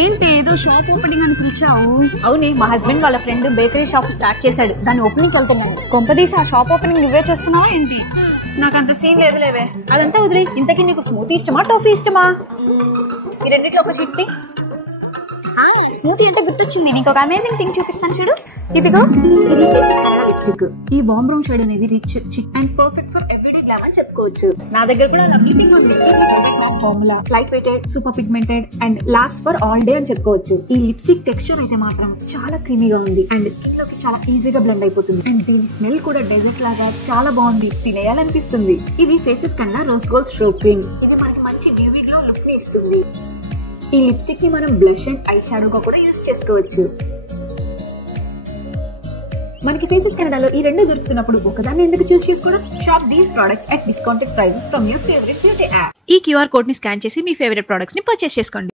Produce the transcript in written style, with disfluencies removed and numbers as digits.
ఏంటి ఏదో shop opening అని పిలిచావు? అవునే, మా హస్బెండ్ వాళ్ళ ఫ్రెండ్ బేకరీ షాప్ స్టార్ట్ చేశాడు. దాని ఓపెనింగ్ వెళ్తున్నాను. కొంపదీసి ఆ షాప్ ఓపెనింగ్ నువ్వే చేస్తున్నావా ఏంటి? నాకు అంత సీన్ లేదులేవే. అదంతా వదిలే. ఇంతకీ నీకు స్మూతీ ఇష్టమా, టోఫీ ఇష్టమా? ఈ రెండిట్లో ఒక షిట్టి. స్మూతీ అంటే గుర్తొచ్చింది, నీకు ఒక అమేజింగ్ థింగ్ చూపిస్తాను చూడు. ఇదిగో, ఇది ఫేసెస్ కలర్ లిప్స్టిక్. ఈ వామ్ బ్రౌన్ షేడ్ అనేది rich, chic and perfect for everyday glam అని చెప్పుకోవచ్చు. నా దగ్గర కూడా లవ్లీ థింగ్ ఉంది. Formula light weighted, super pigmented and last for all day అని చెప్పుకోవచ్చు. ఈ లిప్స్టిక్ టెక్స్చర్ అయితే మాత్రం చాలా క్రీమీగా ఉంది అండ్ స్కిన్ లోకి చాలా ఈజీగా బ్లెండ్ అయిపోతుంది. అండ్ దీని స్మెల్ కూడా డెజర్ట్ లాగా చాలా బాగుంది, తినేయాలనిపిస్తుంది. ఇది ఫేసెస్ కన్నా రోజ్ గోల్డ్ స్ట్రోక్ క్రీమ్. ఇది మనకి మంచి డ్యూవీ గ్లో లుక్ ని ఇస్తుంది. ఈ లిప్స్టిక్ ని మనం బ్లష్ అండ్ ఐ షాడోగా కూడా యూజ్ చేసుకోవచ్చు. మనకి ఫేసెస్ కెనడాలో ఈ రెండు దొరుకుతున్నప్పుడు ఒకదాన్ని ఎందుకు చూస్ చేసుకోవడం? Shop these products at discounted prices from your favourite beauty app. ఈ క్యూఆర్ కోడ్ ని స్కాన్ చేసి మీ ఫేవరెట్ ప్రొడక్ట్స్ ని పర్చేస్ చేసుకోండి.